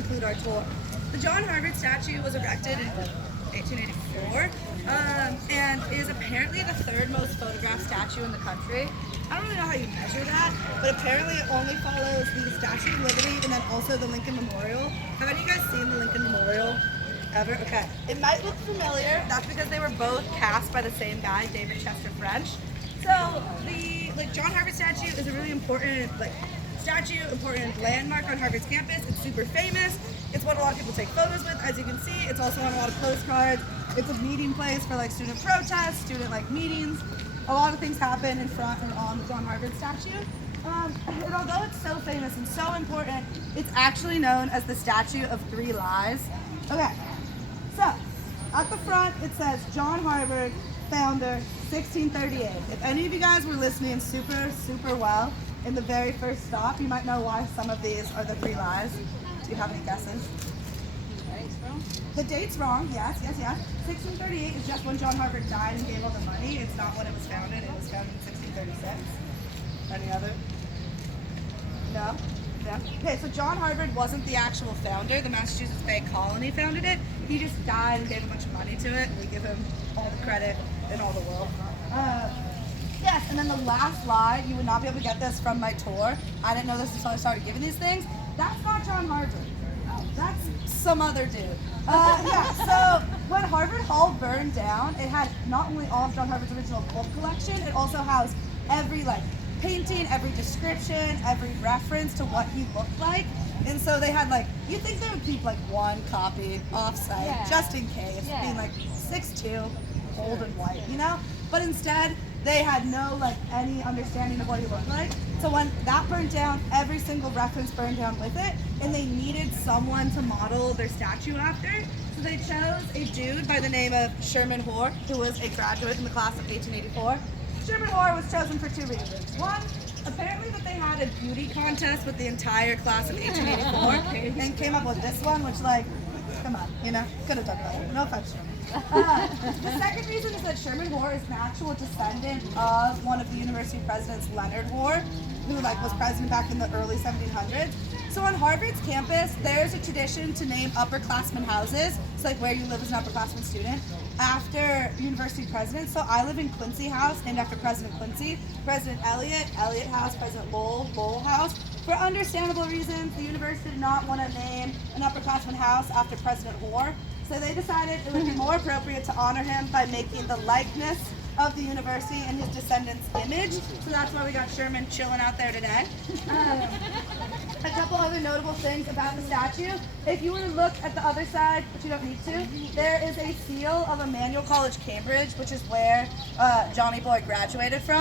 conclude our tour. The John Harvard statue was erected in 1884 and is apparently the third most photographed statue in the country. I don't really know how you measure that, but apparently it only follows the Statue of Liberty and then also the Lincoln Memorial. Have any of you guys seen the Lincoln Memorial ever? Okay. It might look familiar. That's because they were both cast by the same guy, David Chester French. So the John Harvard statue is a really important important landmark on Harvard's campus. It's super famous. It's what a lot of people take photos with, as you can see. It's also on a lot of postcards. It's a meeting place for like student protests, student meetings. A lot of things happen in front and on the John Harvard statue. And although it's so famous and so important, it's actually known as the Statue of Three Lies. Okay, so at the front it says John Harvard, founder, 1638. If any of you guys were listening super well in the very first stop, you might know why some of these are the three lies. Do you have any guesses? The date's wrong, yes. 1638 is just when John Harvard died and gave all the money. It's not when it was founded. It was founded in 1636. Any other? No? Okay, so John Harvard wasn't the actual founder. The Massachusetts Bay Colony founded it. He just died and gave a bunch of money to it. We give him all the credit in all the world. Yes, and then the last lie, you would not be able to get this from my tour. I didn't know this until I started giving these things. That's not John Harvard. That's some other dude. So when Harvard Hall burned down, it had not only all of John Harvard's original book collection, it also housed every painting, every description, every reference to what he looked like. And so they had you'd think they would keep one copy off-site, just in case, being 6'2", old and white, But instead, they had no any understanding of what he looked like. So when that burned down, every single reference burned down with it, and they needed someone to model their statue after. So they chose a dude by the name of Sherman Hoare, who was a graduate in the class of 1884. Sherman Hoare was chosen for two reasons. One, apparently that they had a beauty contest with the entire class of 1884 and came up with this one, which come on, could have done better. No offense, Sherman. The second reason is that Sherman Hoare is an actual descendant of one of the university presidents, Leonard Hoare, who was president back in the early 1700s. So on Harvard's campus, there's a tradition to name upperclassmen houses, so where you live as an upperclassman student, after university presidents. So I live in Quincy House, named after President Quincy. President Eliot House. President Lowell House. For understandable reasons, the university did not want to name an upperclassman house after President Hoare. So they decided it would be more appropriate to honor him by making the likeness of the university and his descendants' image. So that's why we got Sherman chilling out there today. A couple other notable things about the statue. If you were to look at the other side, but you don't need to, there is a seal of Emmanuel College, Cambridge, which is where Johnny Boy graduated from.